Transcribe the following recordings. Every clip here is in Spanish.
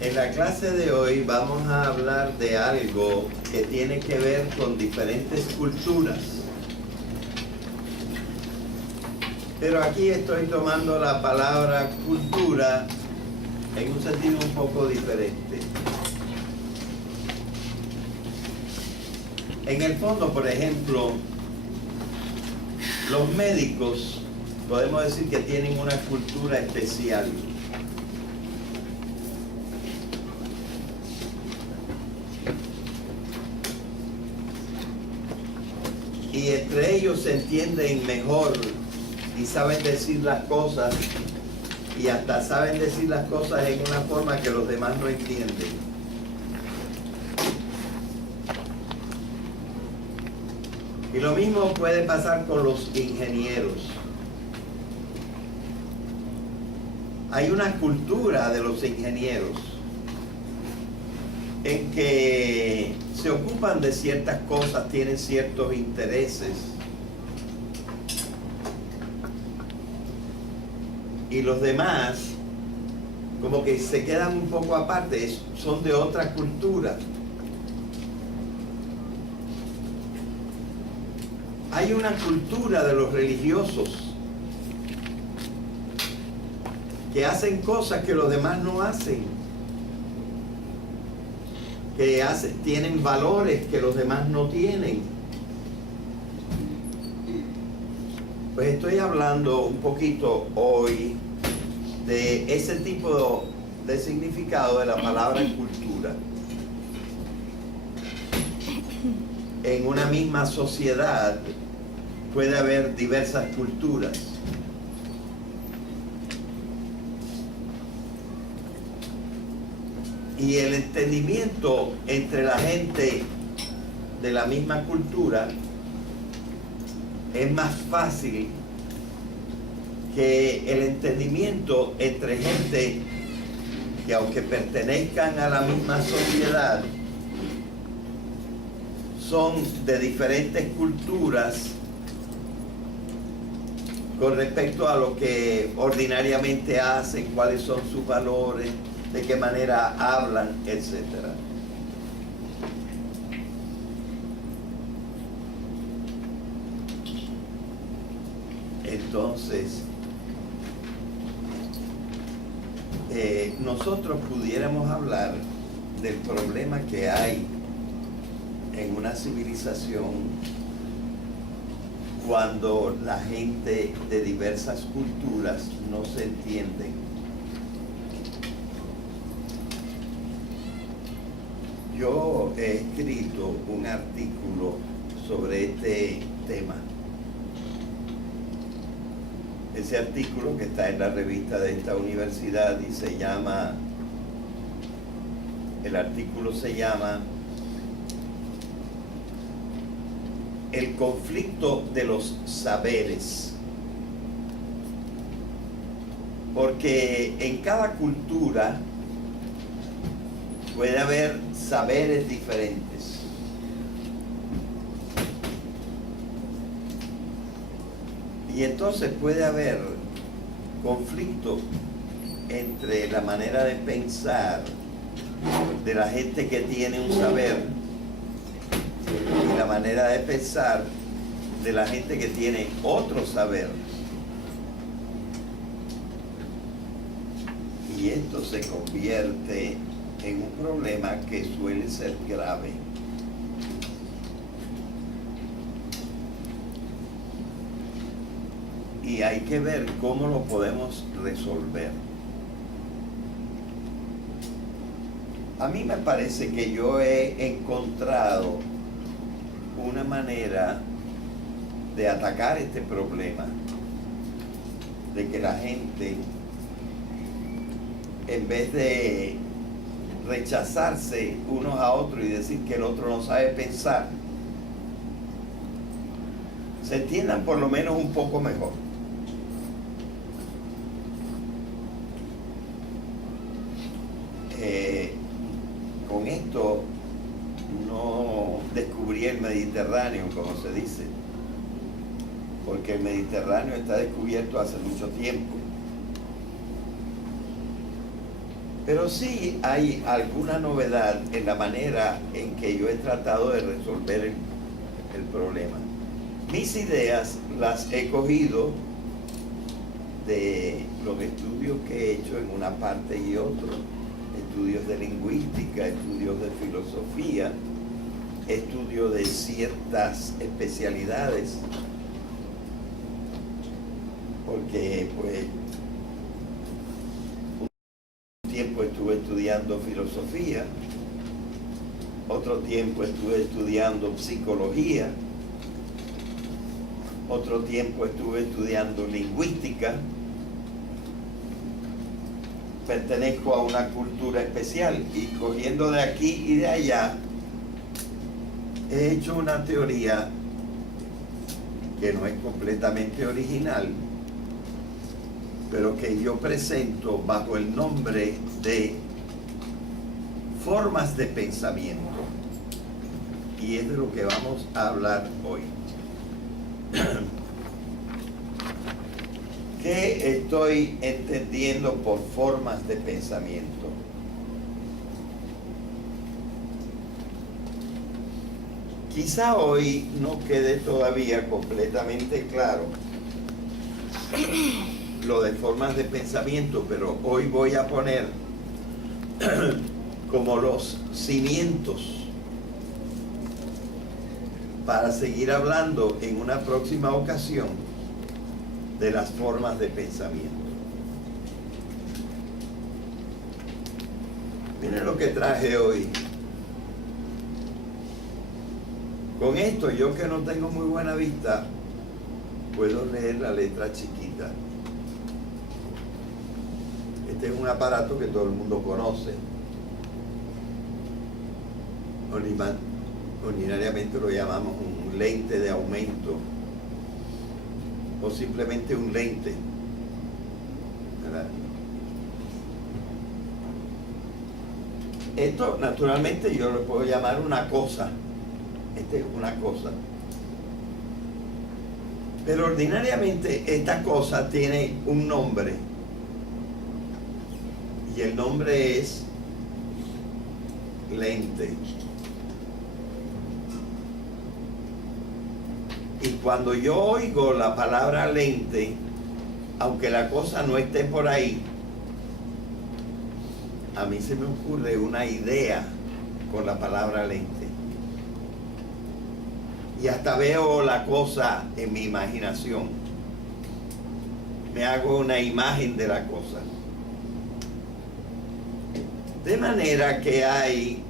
En la clase de hoy vamos a hablar de algo que tiene que ver con diferentes culturas. Pero aquí estoy tomando la palabra cultura en un sentido un poco diferente. En el fondo, por ejemplo, los médicos podemos decir que tienen una cultura especial. Y entre ellos se entienden mejor y saben decir las cosas, y hasta saben decir las cosas en una forma que los demás no entienden. Y lo mismo puede pasar con los ingenieros. Hay una cultura de los ingenieros en que se ocupan de ciertas cosas, tienen ciertos intereses. Y los demás, como que se quedan un poco aparte, son de otra cultura. Hay una cultura de los religiosos que hacen cosas que los demás no hacen, que tienen valores que los demás no tienen. Pues estoy hablando un poquito hoy de ese tipo de significado de la palabra cultura. En una misma sociedad puede haber diversas culturas. Y el entendimiento entre la gente de la misma cultura es más fácil que el entendimiento entre gente que, aunque pertenezcan a la misma sociedad, son de diferentes culturas con respecto a lo que ordinariamente hacen, cuáles son sus valores, de qué manera hablan, etc. Entonces, nosotros pudiéramos hablar del problema que hay en una civilización cuando la gente de diversas culturas no se entienden. Yo he escrito un artículo sobre este tema. Ese artículo, que está en la revista de esta universidad, y el artículo se llama El conflicto de los saberes. Porque en cada cultura puede haber saberes diferentes. Y entonces puede haber conflicto entre la manera de pensar de la gente que tiene un saber y la manera de pensar de la gente que tiene otro saber. Y esto se convierte en un problema que suele ser grave. Y hay que ver cómo lo podemos resolver. A mí me parece que yo he encontrado una manera de atacar este problema, de que la gente, en vez de rechazarse unos a otros y decir que el otro no sabe pensar, se entiendan por lo menos un poco mejor. Con esto no descubrí el Mediterráneo, como se dice, porque el Mediterráneo está descubierto hace mucho tiempo. Pero sí hay alguna novedad en la manera en que yo he tratado de resolver el problema. Mis ideas las he cogido de los estudios que he hecho en una parte y otra, estudios de lingüística, estudios de filosofía, estudios de ciertas especialidades, porque pues un tiempo estuve estudiando filosofía, otro tiempo estuve estudiando psicología, otro tiempo estuve estudiando lingüística. Pertenezco a una cultura especial y cogiendo de aquí y de allá he hecho una teoría que no es completamente original, pero que yo presento bajo el nombre de formas de pensamiento, y es de lo que vamos a hablar hoy. ¿Qué estoy entendiendo por formas de pensamiento? Quizá hoy no quede todavía completamente claro lo de formas de pensamiento, pero hoy voy a poner como los cimientos para seguir hablando en una próxima ocasión de las formas de pensamiento. Miren lo que traje hoy. Con esto, yo que no tengo muy buena vista, puedo leer la letra chiquita. Este es un aparato que todo el mundo conoce. Ordinariamente lo llamamos un lente de aumento o simplemente un lente, ¿verdad? Esto naturalmente yo lo puedo llamar una cosa. Esta es una cosa. Pero ordinariamente esta cosa tiene un nombre. Y el nombre es lente. Y cuando yo oigo la palabra lente, aunque la cosa no esté por ahí, a mí se me ocurre una idea con la palabra lente. Y hasta veo la cosa en mi imaginación. Me hago una imagen de la cosa. De manera que hay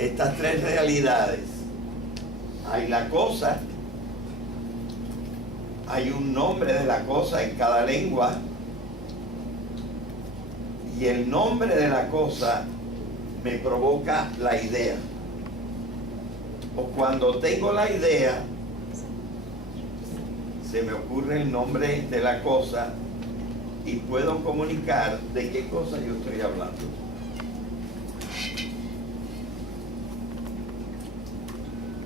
estas tres realidades. Hay la cosa, hay un nombre de la cosa en cada lengua, y el nombre de la cosa me provoca la idea. O cuando tengo la idea, se me ocurre el nombre de la cosa y puedo comunicar de qué cosa yo estoy hablando.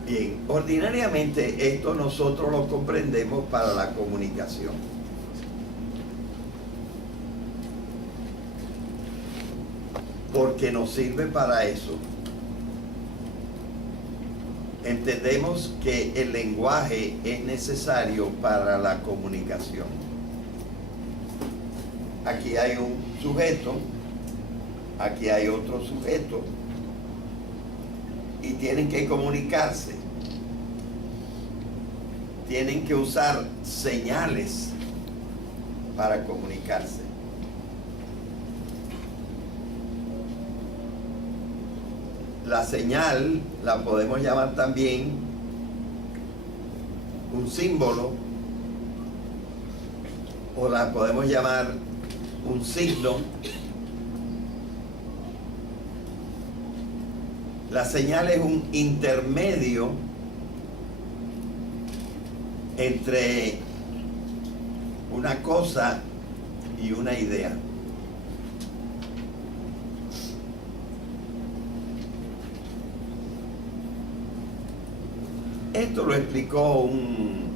Bien, ordinariamente esto nosotros lo comprendemos para la comunicación. Porque nos sirve para eso. Entendemos que el lenguaje es necesario para la comunicación. Aquí hay un sujeto, aquí hay otro sujeto, y tienen que comunicarse. Tienen que usar señales para comunicarse. La señal la podemos llamar también un símbolo, o la podemos llamar un signo. La señal es un intermedio entre una cosa y una idea. Esto lo explicó un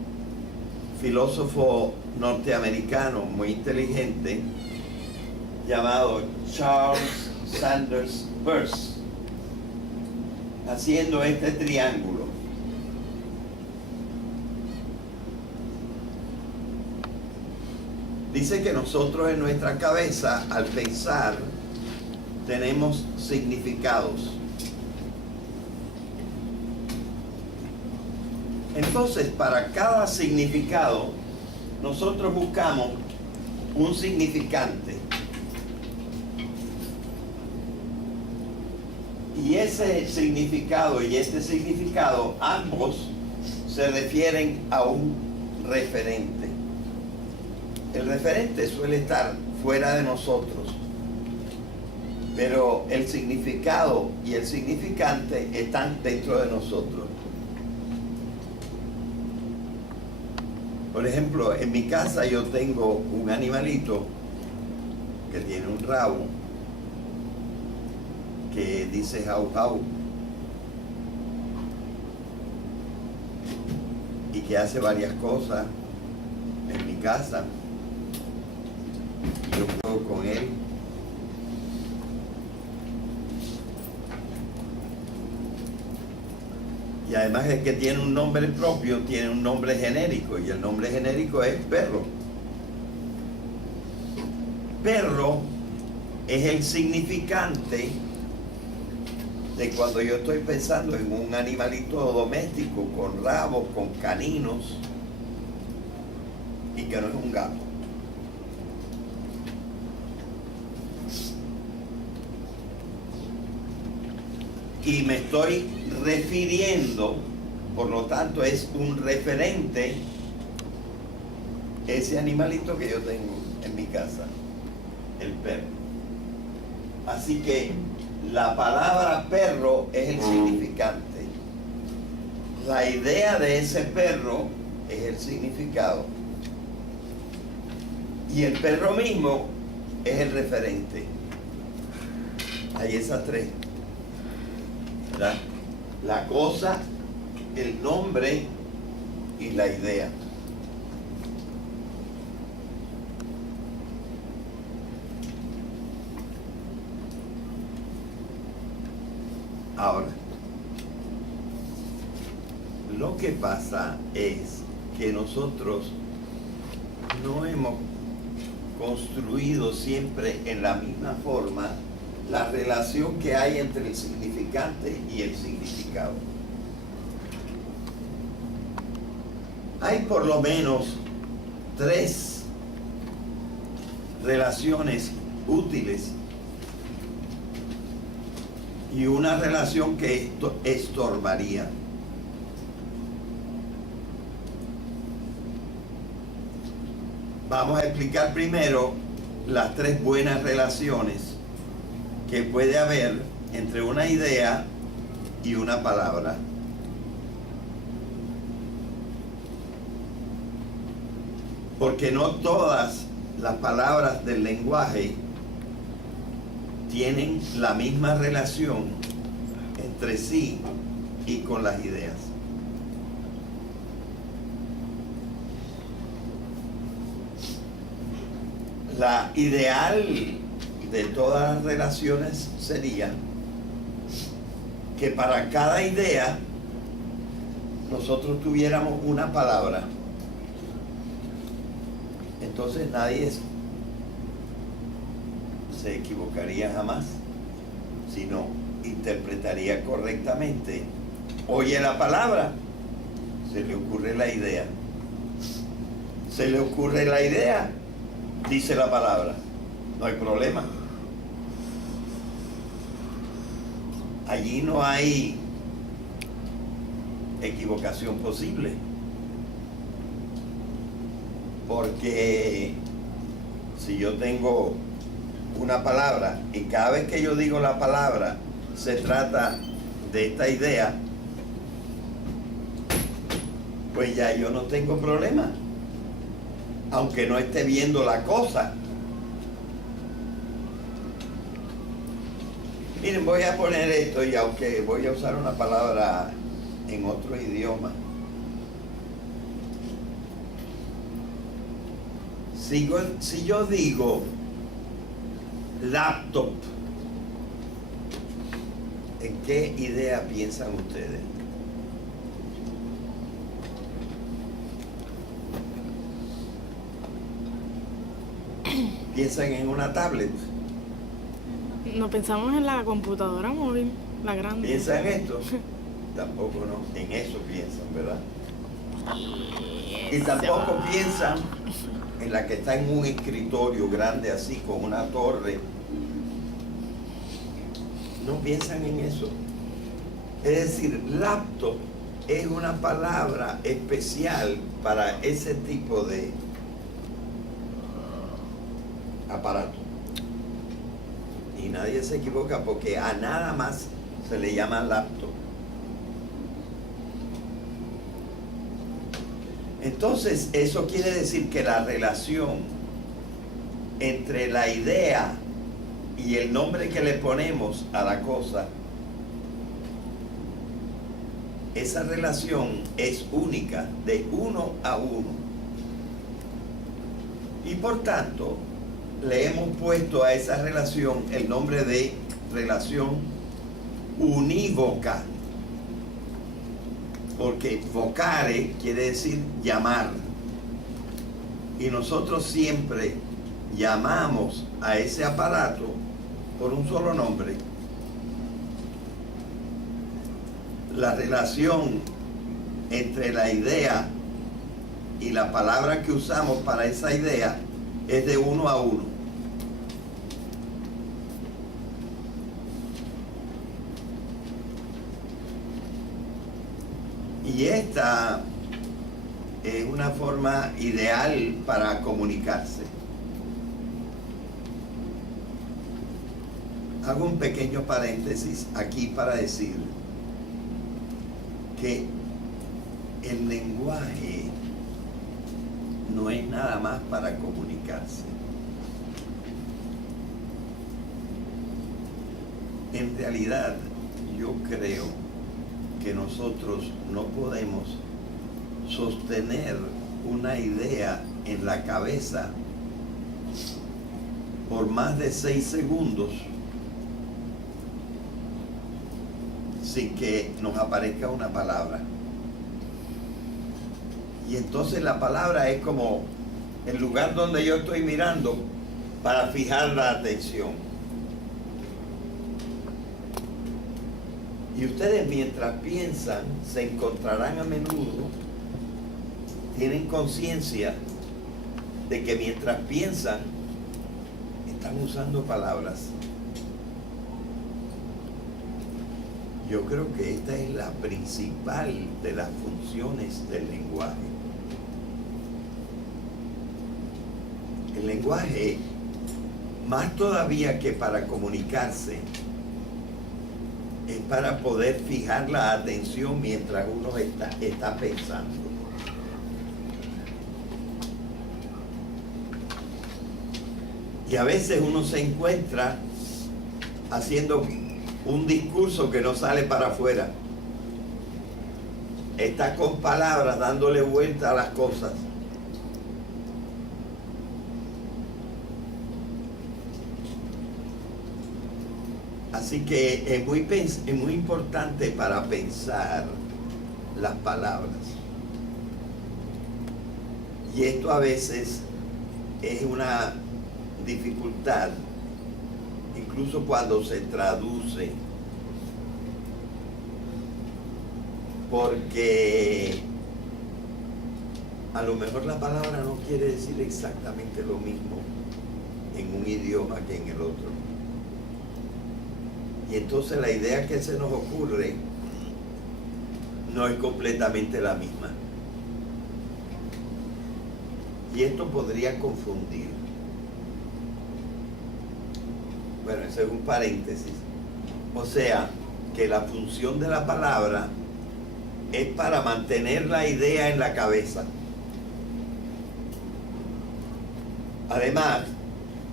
filósofo norteamericano muy inteligente llamado Charles Sanders Peirce, haciendo este triángulo. Dice que nosotros en nuestra cabeza, al pensar, tenemos significados. Entonces, para cada significado, nosotros buscamos un significante. Y ese significado y este significado, ambos se refieren a un referente. El referente suele estar fuera de nosotros, pero el significado y el significante están dentro de nosotros. Por ejemplo, en mi casa yo tengo un animalito que tiene un rabo que dice jau jau y que hace varias cosas en mi casa. Yo juego con él. Y además de que tiene un nombre propio, tiene un nombre genérico, y el nombre genérico es perro. Perro es el significante de cuando yo estoy pensando en un animalito doméstico con rabos, con caninos, y que no es un gato. Y me estoy refiriendo, por lo tanto es un referente, ese animalito que yo tengo en mi casa, el perro. Así que la palabra perro es el significante. La idea de ese perro es el significado. Y el perro mismo es el referente. Hay esas tres. ¿Verdad? La cosa, el nombre y la idea. Ahora, lo que pasa es que nosotros no hemos construido siempre en la misma forma la relación que hay entre el significante y el significado. Hay por lo menos tres relaciones útiles y una relación que esto estorbaría. Vamos a explicar primero las tres buenas relaciones que puede haber entre una idea y una palabra. Porque no todas las palabras del lenguaje tienen la misma relación entre sí y con las ideas. La ideal de todas las relaciones sería que para cada idea nosotros tuviéramos una palabra. Entonces nadie se equivocaría jamás, sino interpretaría correctamente. Oye la palabra, se le ocurre la idea. Se le ocurre la idea, dice la palabra. No hay problema. Allí no hay equivocación posible. Porque si yo tengo una palabra y cada vez que yo digo la palabra se trata de esta idea, pues ya yo no tengo problema, aunque no esté viendo la cosa. Miren, voy a poner esto y aunque voy a usar una palabra en otro idioma, si yo digo laptop. ¿En qué idea piensan ustedes? ¿Piensan en una tablet? No pensamos en la computadora móvil, la grande. ¿Piensan en esto? Tampoco no. En eso piensan, ¿verdad? Y tampoco piensan en la que está en un escritorio grande así, con una torre. No piensan en eso. Es decir, laptop es una palabra especial para ese tipo de aparato. Y nadie se equivoca porque a nada más se le llama laptop. Entonces, eso quiere decir que la relación entre la idea y el nombre que le ponemos a la cosa, esa relación es única, de uno a uno. Y por tanto, le hemos puesto a esa relación el nombre de relación unívoca. Porque vocare quiere decir llamar. Y nosotros siempre llamamos a ese aparato por un solo nombre. La relación entre la idea y la palabra que usamos para esa idea es de uno a uno. Y esta es una forma ideal para comunicarse. Hago un pequeño paréntesis aquí para decir que el lenguaje no es nada más para comunicarse. En realidad, yo creo que nosotros no podemos sostener una idea en la cabeza por más de 6 segundos sin que nos aparezca una palabra. Y entonces la palabra es como el lugar donde yo estoy mirando para fijar la atención. Y ustedes mientras piensan se encontrarán a menudo, tienen conciencia de que mientras piensan están usando palabras. Yo creo que esta es la principal de las funciones del lenguaje. El lenguaje, más todavía que para comunicarse, es para poder fijar la atención mientras uno está pensando. Y a veces uno se encuentra haciendo un discurso que no sale para afuera. Está con palabras dándole vuelta a las cosas. Así que es muy importante para pensar las palabras. Y esto a veces es una dificultad, incluso cuando se traduce, porque a lo mejor la palabra no quiere decir exactamente lo mismo en un idioma que en el otro. Y entonces la idea que se nos ocurre no es completamente la misma. Y esto podría confundir. Bueno, ese es un paréntesis. O sea, que la función de la palabra es para mantener la idea en la cabeza. Además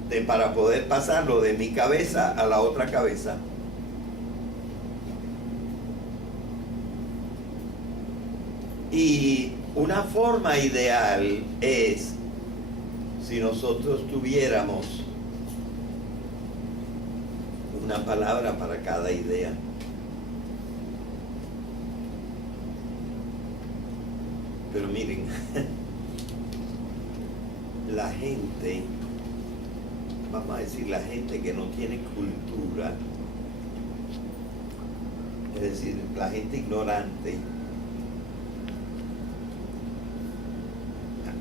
de para poder pasarlo de mi cabeza a la otra cabeza. Y una forma ideal es si nosotros tuviéramos una palabra para cada idea. Pero miren, la gente, vamos a decir, la gente que no tiene cultura, es decir, la gente ignorante,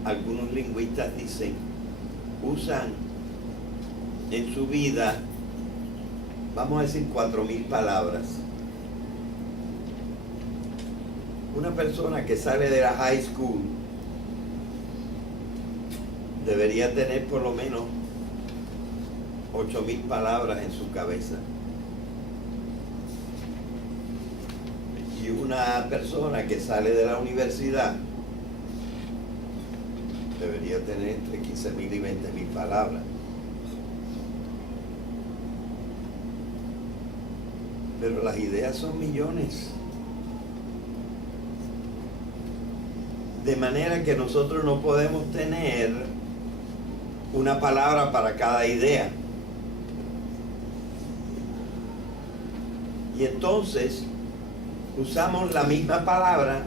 algunos lingüistas dicen, usan en su vida, vamos a decir, 4.000 palabras. Una persona que sale de la high school debería tener por lo menos 8.000 palabras en su cabeza. Y una persona que sale de la universidad debería tener entre 15.000 y 20.000 palabras. Pero las ideas son millones. De manera que nosotros no podemos tener una palabra para cada idea. Y entonces usamos la misma palabra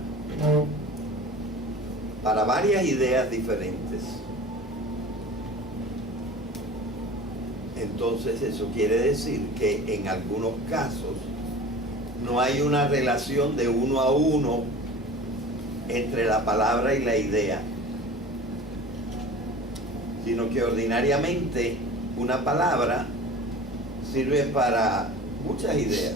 para varias ideas diferentes. Entonces eso quiere decir que en algunos casos no hay una relación de uno a uno entre la palabra y la idea, sino que ordinariamente una palabra sirve para muchas ideas.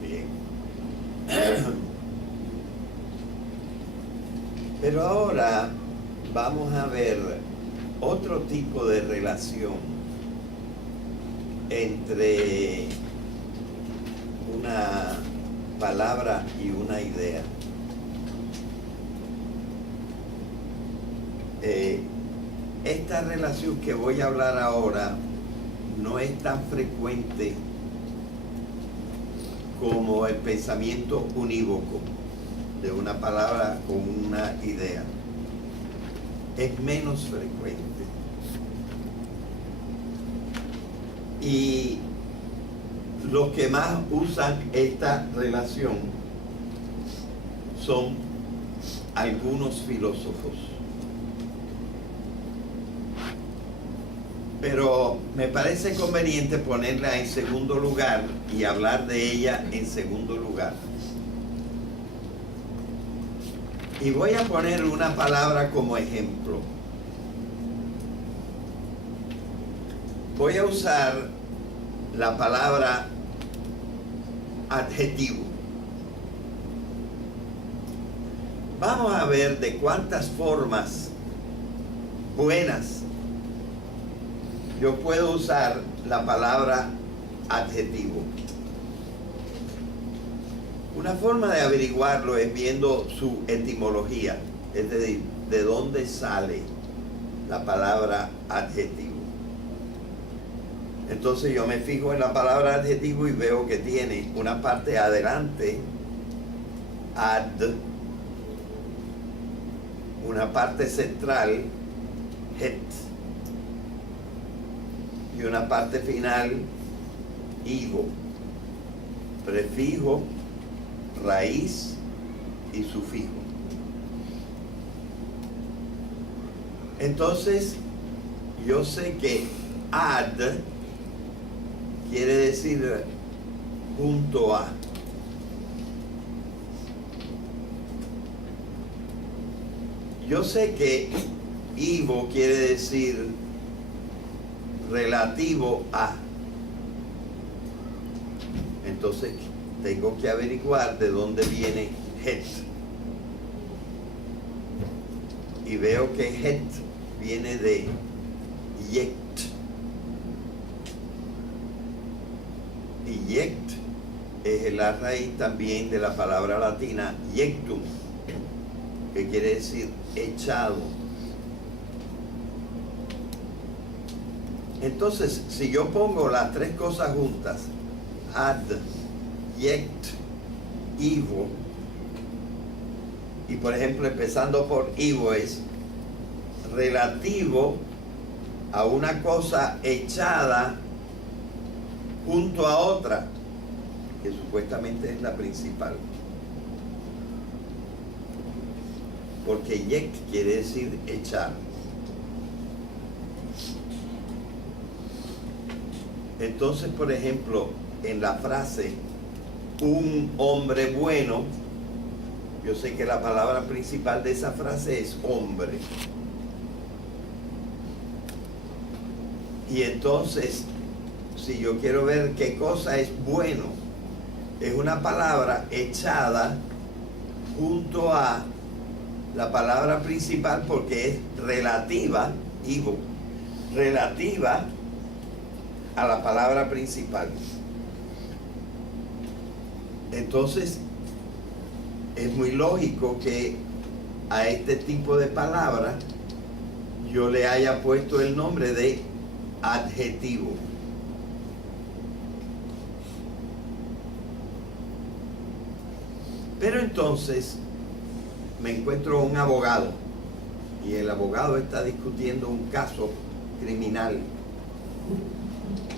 Bien. Pero ahora vamos a ver otro tipo de relación entre una palabra y una idea. Esta relación que voy a hablar ahora no es tan frecuente como el pensamiento unívoco de una palabra con una idea. Es menos frecuente. Y los que más usan esta relación son algunos filósofos. Pero me parece conveniente ponerla en segundo lugar y hablar de ella en segundo lugar. Y voy a poner una palabra como ejemplo. Voy a usar la palabra adjetivo. Vamos a ver de cuántas formas buenas yo puedo usar la palabra adjetivo. Una forma de averiguarlo es viendo su etimología, es decir, de dónde sale la palabra adjetivo. Entonces yo me fijo en la palabra adjetivo y veo que tiene una parte adelante, ad, una parte central, het, y una parte final, ivo, prefijo, raíz y sufijo. Entonces yo sé que ad quiere decir junto a. Yo sé que ivo quiere decir relativo a. Entonces tengo que averiguar de dónde viene het. Y veo que het viene de yect. Y yect es la raíz también de la palabra latina yectum, que quiere decir echado. Entonces, si yo pongo las tres cosas juntas, ad, yect, ivo, y por ejemplo empezando por ivo es relativo a una cosa echada junto a otra, que supuestamente es la principal. Porque yek quiere decir echar. Entonces, por ejemplo, en la frase un hombre bueno, yo sé que la palabra principal de esa frase es hombre. Y entonces, si yo quiero ver qué cosa es bueno, es una palabra echada junto a la palabra principal porque es relativa, digo, relativa a la palabra principal. Entonces, es muy lógico que a este tipo de palabra yo le haya puesto el nombre de adjetivo. Pero entonces me encuentro un abogado y el abogado está discutiendo un caso criminal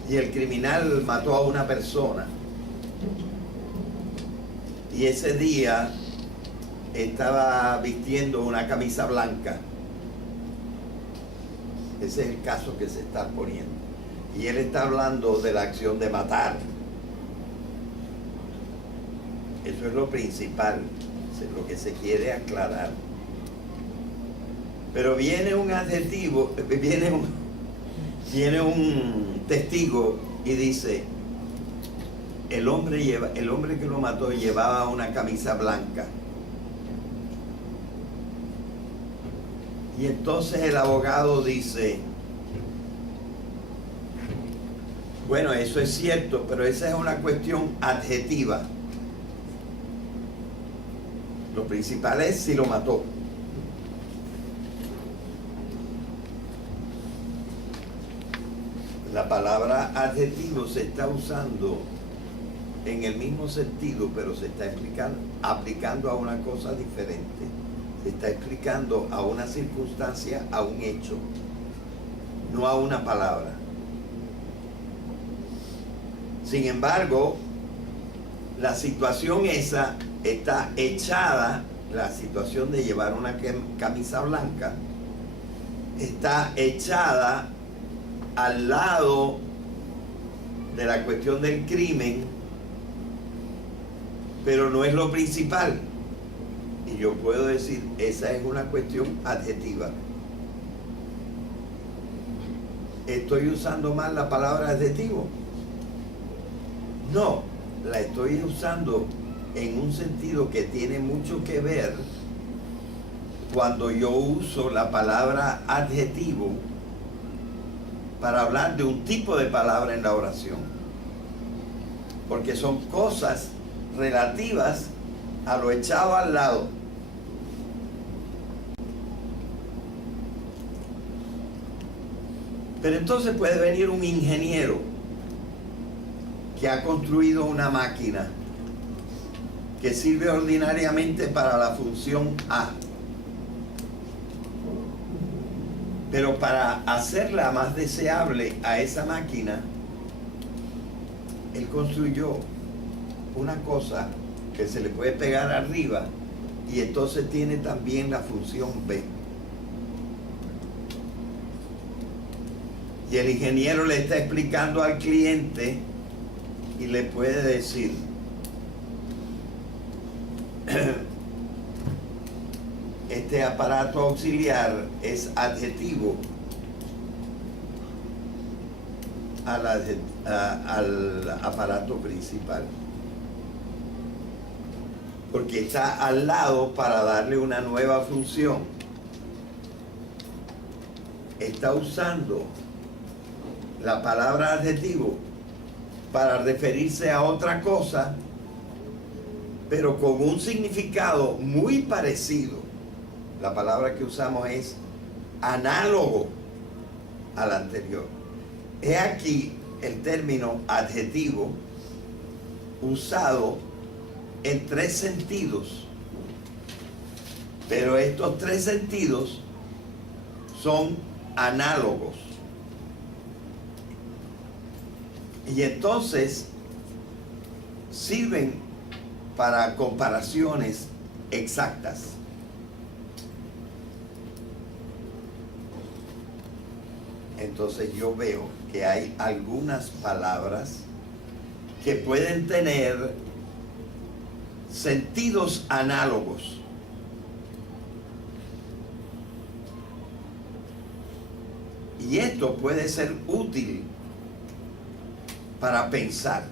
y el criminal mató a una persona y ese día estaba vistiendo una camisa blanca. Ese es el caso que se está poniendo y él está hablando de la acción de matar. Eso es lo principal, es lo que se quiere aclarar. Pero viene un adjetivo, viene un testigo y dice, el hombre que lo mató llevaba una camisa blanca. Y entonces el abogado dice, bueno, eso es cierto, pero esa es una cuestión adjetiva. Lo principal es si lo mató. La palabra adjetivo se está usando en el mismo sentido, pero se está aplicando a una cosa diferente. Se está explicando a una circunstancia, a un hecho, no a una palabra. Sin embargo, la situación esa está echada, la situación de llevar una camisa blanca, está echada al lado de la cuestión del crimen, pero no es lo principal. Y yo puedo decir, esa es una cuestión adjetiva. ¿Estoy usando mal la palabra adjetivo? No, la estoy usando en un sentido que tiene mucho que ver cuando yo uso la palabra adjetivo para hablar de un tipo de palabra en la oración. Porque son cosas relativas a lo echado al lado. Pero entonces puede venir un ingeniero que ha construido una máquina que sirve ordinariamente para la función A. Pero para hacerla más deseable a esa máquina, él construyó una cosa que se le puede pegar arriba y entonces tiene también la función B. Y el ingeniero le está explicando al cliente y le puede decir, este aparato auxiliar es adjetivo al aparato principal, porque está al lado para darle una nueva función. Está usando la palabra adjetivo para referirse a otra cosa, pero con un significado muy parecido. La palabra que usamos es análogo al anterior. He aquí el término adjetivo usado en 3 sentidos, pero estos 3 sentidos son análogos. Y entonces sirven para comparaciones exactas. Entonces yo veo que hay algunas palabras que pueden tener sentidos análogos. Y esto puede ser útil para pensar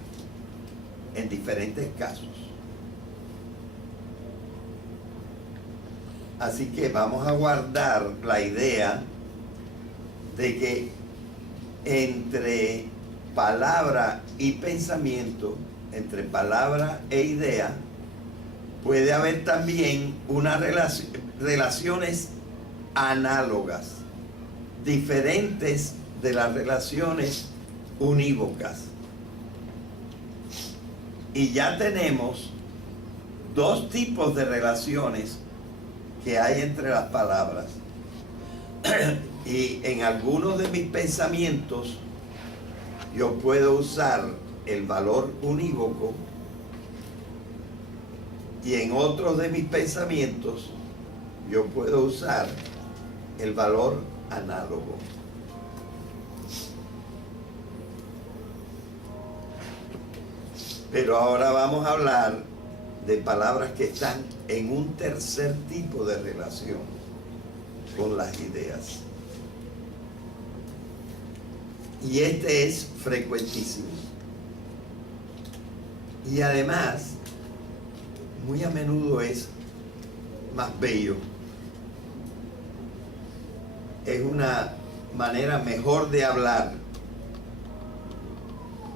en diferentes casos. Así que vamos a guardar la idea de que entre palabra y pensamiento, entre palabra e idea, puede haber también unas relaciones análogas, diferentes de las relaciones unívocas. Y ya tenemos dos tipos de relaciones que hay entre las palabras. Y en algunos de mis pensamientos yo puedo usar el valor unívoco y en otros de mis pensamientos yo puedo usar el valor análogo. Pero ahora vamos a hablar de palabras que están en un tercer tipo de relación con las ideas. Y este es frecuentísimo. Y además, muy a menudo es más bello. Es una manera mejor de hablar,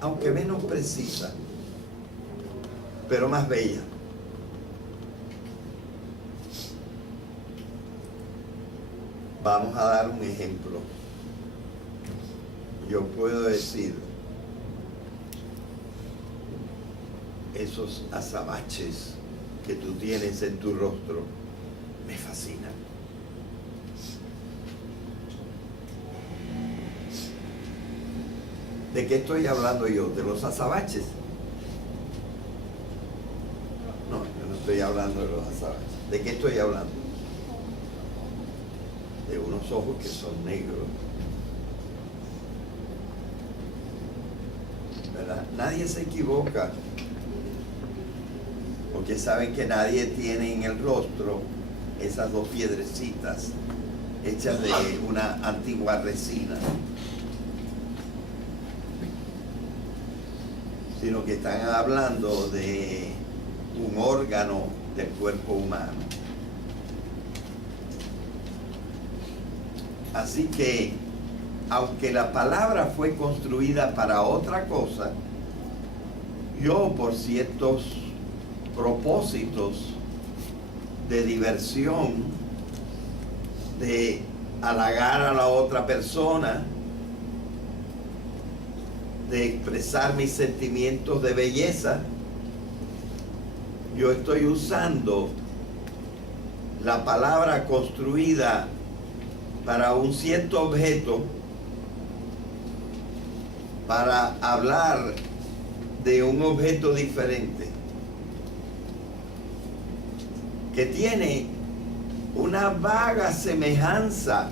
aunque menos precisa, pero más bella. Vamos a dar un ejemplo. Yo puedo decir, esos azabaches que tú tienes en tu rostro me fascinan. ¿De qué estoy hablando yo? ¿De los azabaches? No, yo no estoy hablando de los azabaches. ¿De qué estoy hablando? De unos ojos que son negros. ¿Verdad? Nadie se equivoca, porque saben que nadie tiene en el rostro esas dos piedrecitas hechas de una antigua resina, sino que están hablando de un órgano del cuerpo humano. Así que, aunque la palabra fue construida para otra cosa, yo por ciertos propósitos de diversión, de halagar a la otra persona, de expresar mis sentimientos de belleza, yo estoy usando la palabra construida para un cierto objeto para hablar de un objeto diferente que tiene una vaga semejanza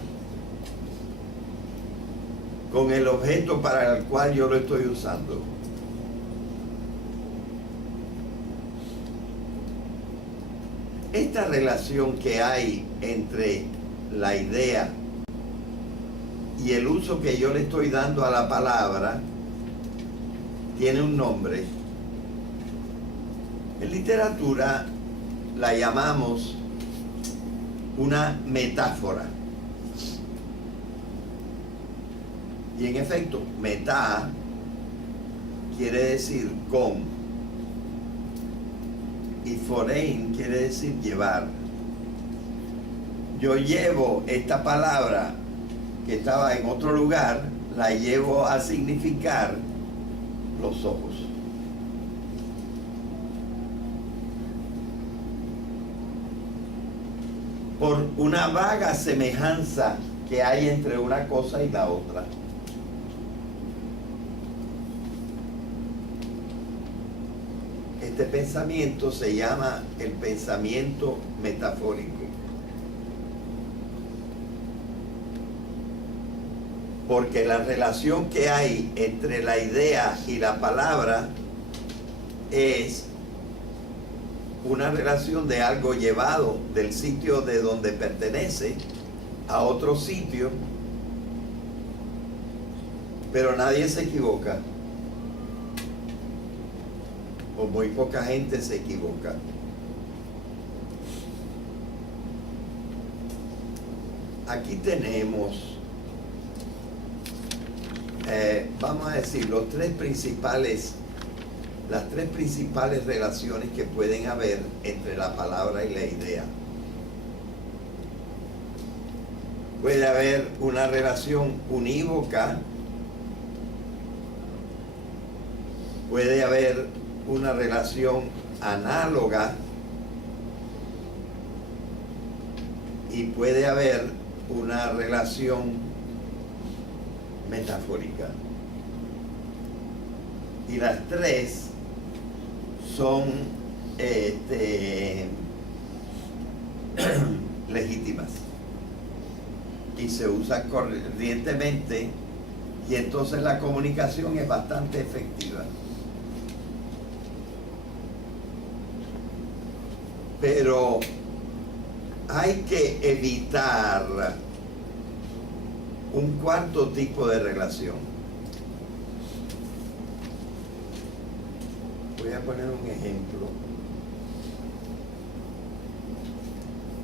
con el objeto para el cual yo lo estoy usando. Esta relación que hay entre la idea y el uso que yo le estoy dando a la palabra tiene un nombre. En literatura la llamamos una metáfora. Y en efecto, metá quiere decir con, y forein quiere decir llevar. Yo llevo esta palabra que estaba en otro lugar, la llevo a significar los ojos. Por una vaga semejanza que hay entre una cosa y la otra. Este pensamiento se llama el pensamiento metafórico. Porque la relación que hay entre la idea y la palabra es una relación de algo llevado del sitio de donde pertenece a otro sitio, pero nadie se equivoca, o muy poca gente se equivoca. Aquí tenemos, vamos a decir, las tres principales relaciones que pueden haber entre la palabra y la idea. Puede haber una relación unívoca, puede haber una relación análoga y puede haber una relación metafórica. Y las tres son legítimas y se usan corrientemente, y entonces la comunicación es bastante efectiva. Pero hay que evitar un cuarto tipo de relación. Voy a poner un ejemplo.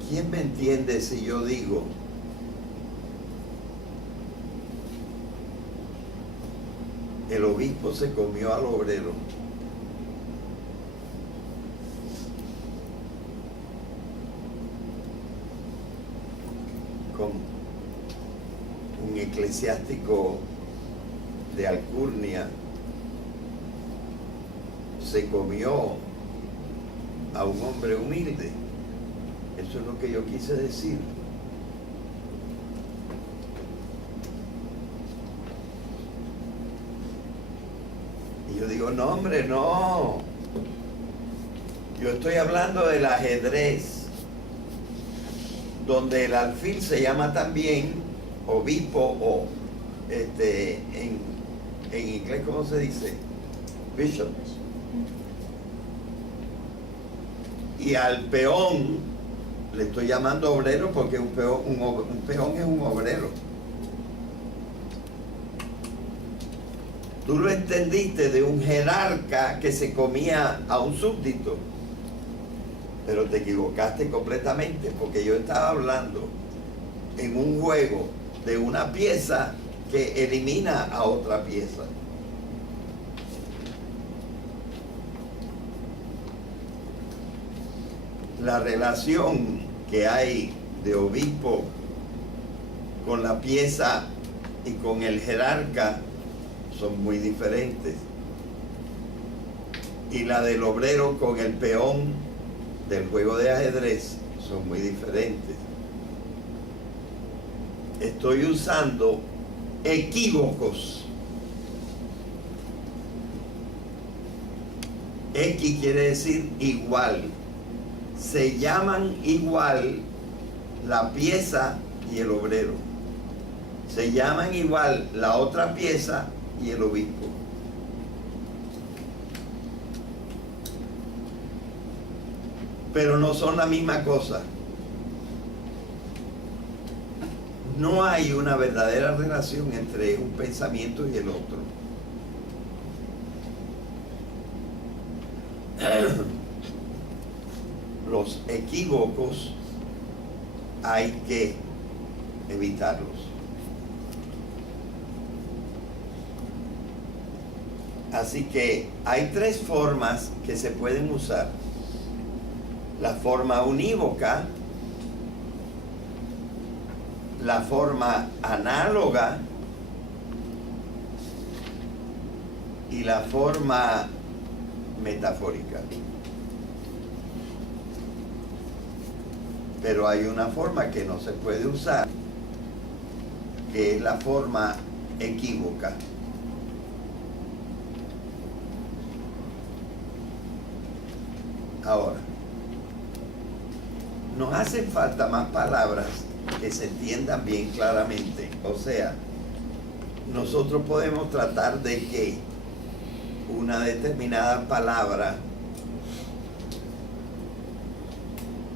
¿Quién me entiende si yo digo el obispo se comió al obrero? Con un eclesiástico de Alcurnia se comió a un hombre humilde. Eso es lo que yo quise decir. Y yo digo, no, hombre, no. Yo estoy hablando del ajedrez, donde el alfil se llama también obispo o en inglés, ¿cómo se dice? Bishop. Y al peón le estoy llamando obrero porque un peón es un obrero. Tú lo entendiste de un jerarca que se comía a un súbdito, pero te equivocaste completamente, porque yo estaba hablando en un juego de una pieza que elimina a otra pieza. La relación que hay de obispo con la pieza y con el jerarca son muy diferentes. Y la del obrero con el peón del juego de ajedrez son muy diferentes. Estoy usando equívocos. X quiere decir igual. Se llaman igual la pieza y el obrero. Se llaman igual la otra pieza y el obispo. Pero no son la misma cosa. No hay una verdadera relación entre un pensamiento y el otro. Los equívocos hay que evitarlos. Así que hay tres formas que se pueden usar. La forma unívoca, la forma análoga y la forma metafórica. Pero hay una forma que no se puede usar, que es la forma equívoca. Ahora, nos hacen falta más palabras que se entiendan bien claramente. O sea, nosotros podemos tratar de que una determinada palabra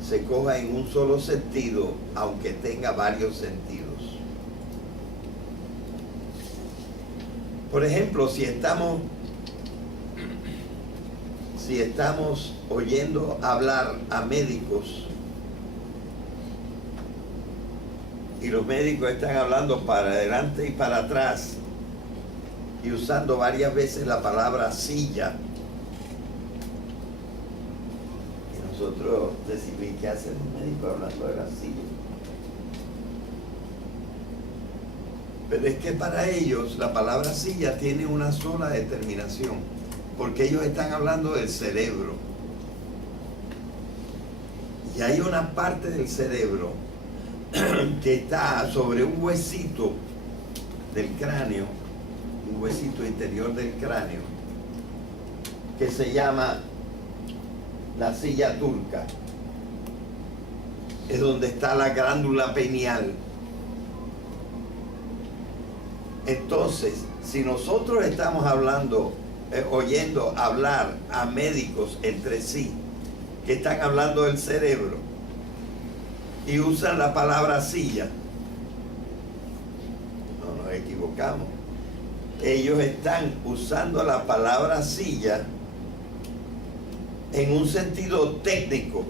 se coja en un solo sentido, aunque tenga varios sentidos. Por ejemplo, si estamos oyendo hablar a médicos y los médicos están hablando para adelante y para atrás y usando varias veces la palabra silla, y nosotros decimos, ¿y qué hace un médico hablando de la silla? Pero es que para ellos la palabra silla tiene una sola determinación, porque ellos están hablando del cerebro. Y hay una parte del cerebro que está sobre un huesito del cráneo, un huesito interior del cráneo, que se llama la silla turca. Es donde está la glándula pineal. Entonces, si nosotros estamos hablando, oyendo hablar a médicos entre sí, que están hablando del cerebro, y usan la palabra silla, no nos equivocamos. Ellos están usando la palabra silla en un sentido técnico.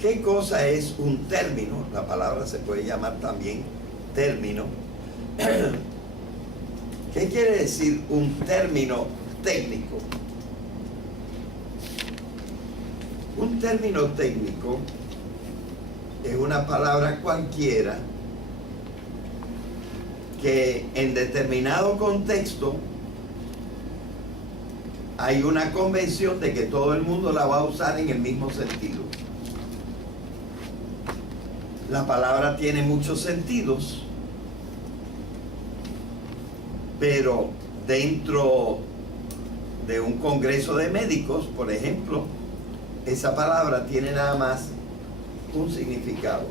¿Qué cosa es un término? La palabra se puede llamar también término. ¿Qué quiere decir un término técnico? Un término técnico es una palabra cualquiera que en determinado contexto hay una convención de que todo el mundo la va a usar en el mismo sentido. La palabra tiene muchos sentidos, pero dentro de un congreso de médicos, por ejemplo, esa palabra tiene nada más un significado.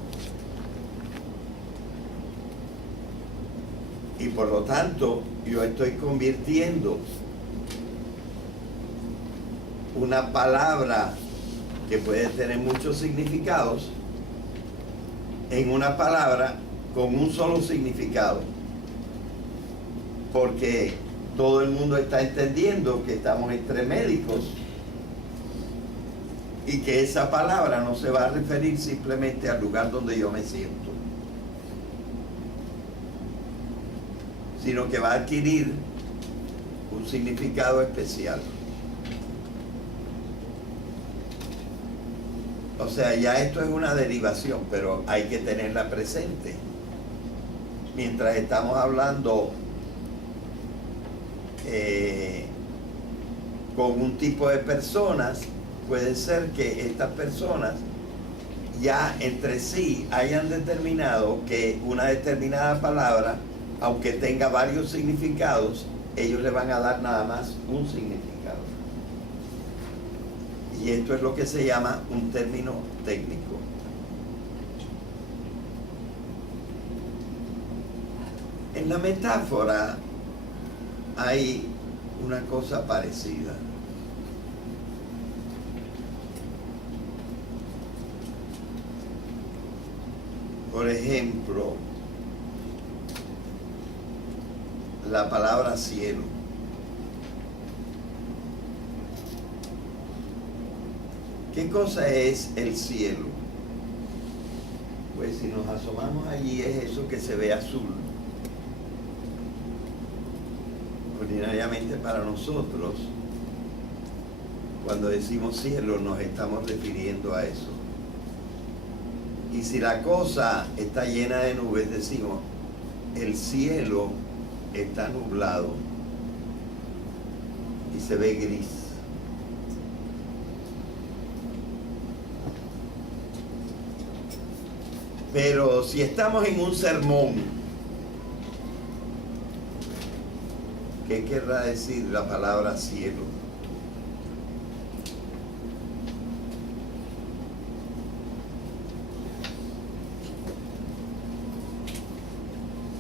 Y por lo tanto, yo estoy convirtiendo una palabra que puede tener muchos significados en una palabra con un solo significado, porque todo el mundo está entendiendo que estamos entre médicos y que esa palabra no se va a referir simplemente al lugar donde yo me siento, sino que va a adquirir un significado especial. O sea, ya esto es una derivación, pero hay que tenerla presente. Mientras estamos hablando con un tipo de personas, puede ser que estas personas ya entre sí hayan determinado que una determinada palabra, aunque tenga varios significados, ellos le van a dar nada más un significado. Y esto es lo que se llama un término técnico. En la metáfora hay una cosa parecida. Por ejemplo, la palabra cielo. ¿Qué cosa es el cielo? Pues si nos asomamos allí es eso que se ve azul. Ordinariamente para nosotros, cuando decimos cielo nos estamos refiriendo a eso. Y si la cosa está llena de nubes, decimos, el cielo está nublado y se ve gris. Pero si estamos en un sermón ¿qué querrá decir la palabra cielo?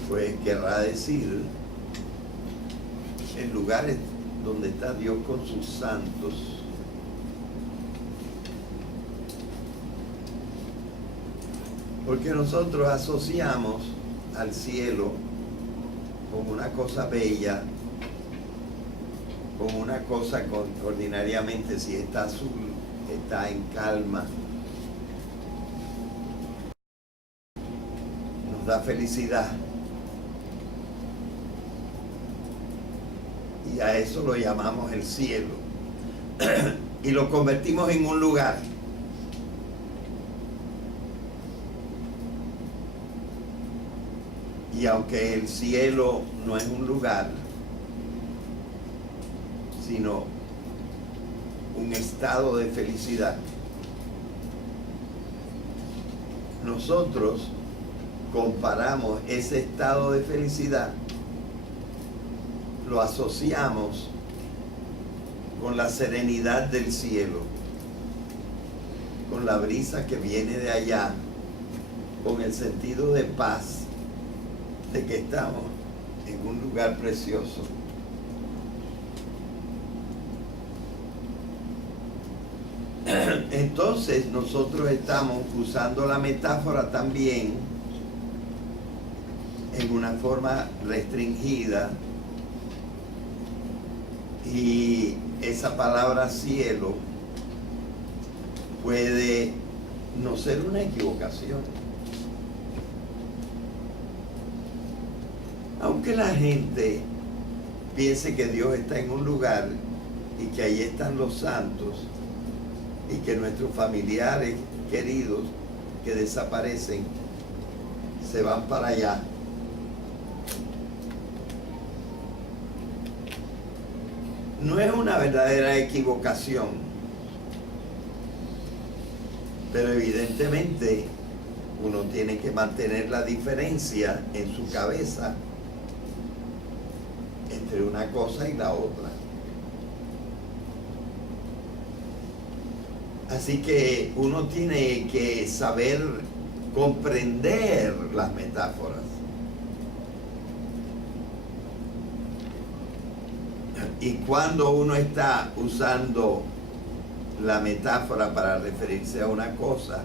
Pues querrá decir en lugares donde está Dios con sus santos. Porque nosotros asociamos al cielo como una cosa bella, como una cosa que ordinariamente, si está azul, está en calma, nos da felicidad. Y a eso lo llamamos el cielo. Y lo convertimos en un lugar. Y aunque el cielo no es un lugar, sino un estado de felicidad, nosotros comparamos ese estado de felicidad, lo asociamos con la serenidad del cielo, con la brisa que viene de allá, con el sentido de paz, de que estamos en un lugar precioso. Entonces nosotros estamos usando la metáfora también en una forma restringida, y esa palabra cielo puede no ser una equivocación. Aunque la gente piense que Dios está en un lugar y que ahí están los santos y que nuestros familiares queridos que desaparecen se van para allá, no es una verdadera equivocación, pero evidentemente uno tiene que mantener la diferencia en su cabeza entre una cosa y la otra. Así que uno tiene que saber comprender las metáforas. Y cuando uno está usando la metáfora para referirse a una cosa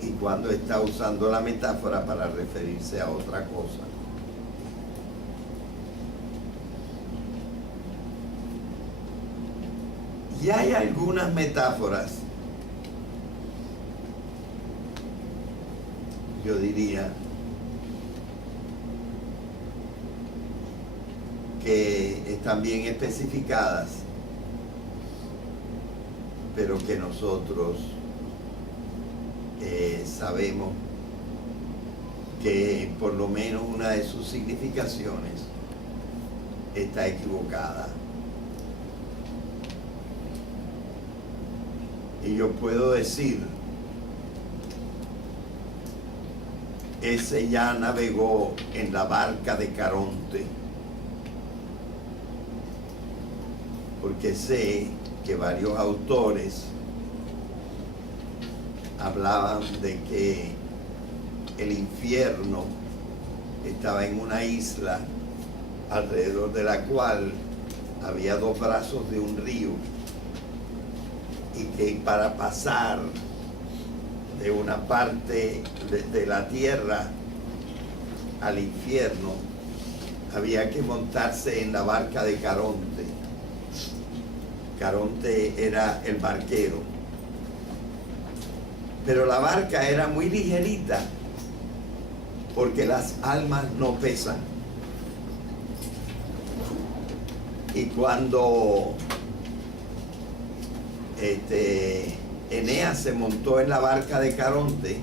y cuando está usando la metáfora para referirse a otra cosa. Y hay algunas metáforas, yo diría, que están bien especificadas, pero que nosotros sabemos que por lo menos una de sus significaciones está equivocada. Y yo puedo decir, ese ya navegó en la barca de Caronte, porque sé que varios autores hablaban de que el infierno estaba en una isla alrededor de la cual había dos brazos de un río, y que para pasar de una parte de la tierra al infierno había que montarse en la barca de Caronte. Caronte era el barquero, pero la barca era muy ligerita porque las almas no pesan. Y cuando Eneas se montó en la barca de Caronte,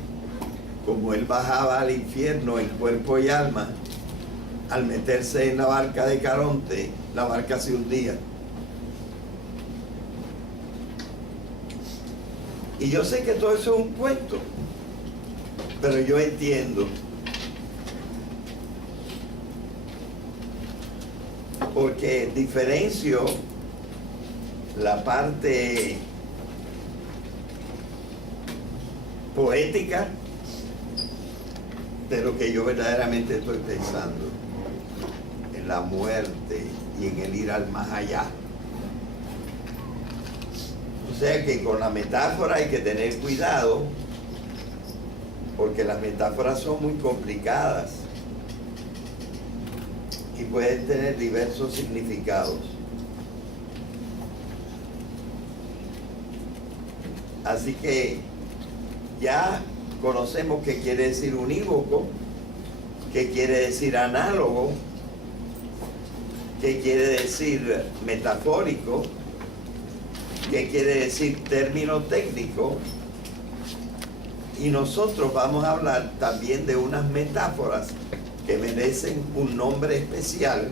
como él bajaba al infierno en cuerpo y alma, al meterse en la barca de Caronte, la barca se hundía. Y yo sé que todo eso es un cuento, pero yo entiendo porque diferencio la parte poética de lo que yo verdaderamente estoy pensando en la muerte y en el ir al más allá. O sea que con la metáfora hay que tener cuidado, porque las metáforas son muy complicadas y pueden tener diversos significados. Así que ya conocemos qué quiere decir unívoco, qué quiere decir análogo, qué quiere decir metafórico, qué quiere decir término técnico. Y nosotros vamos a hablar también de unas metáforas que merecen un nombre especial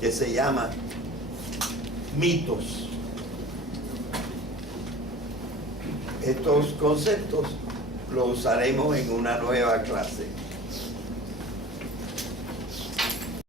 que se llama mitos. Estos conceptos los usaremos en una nueva clase.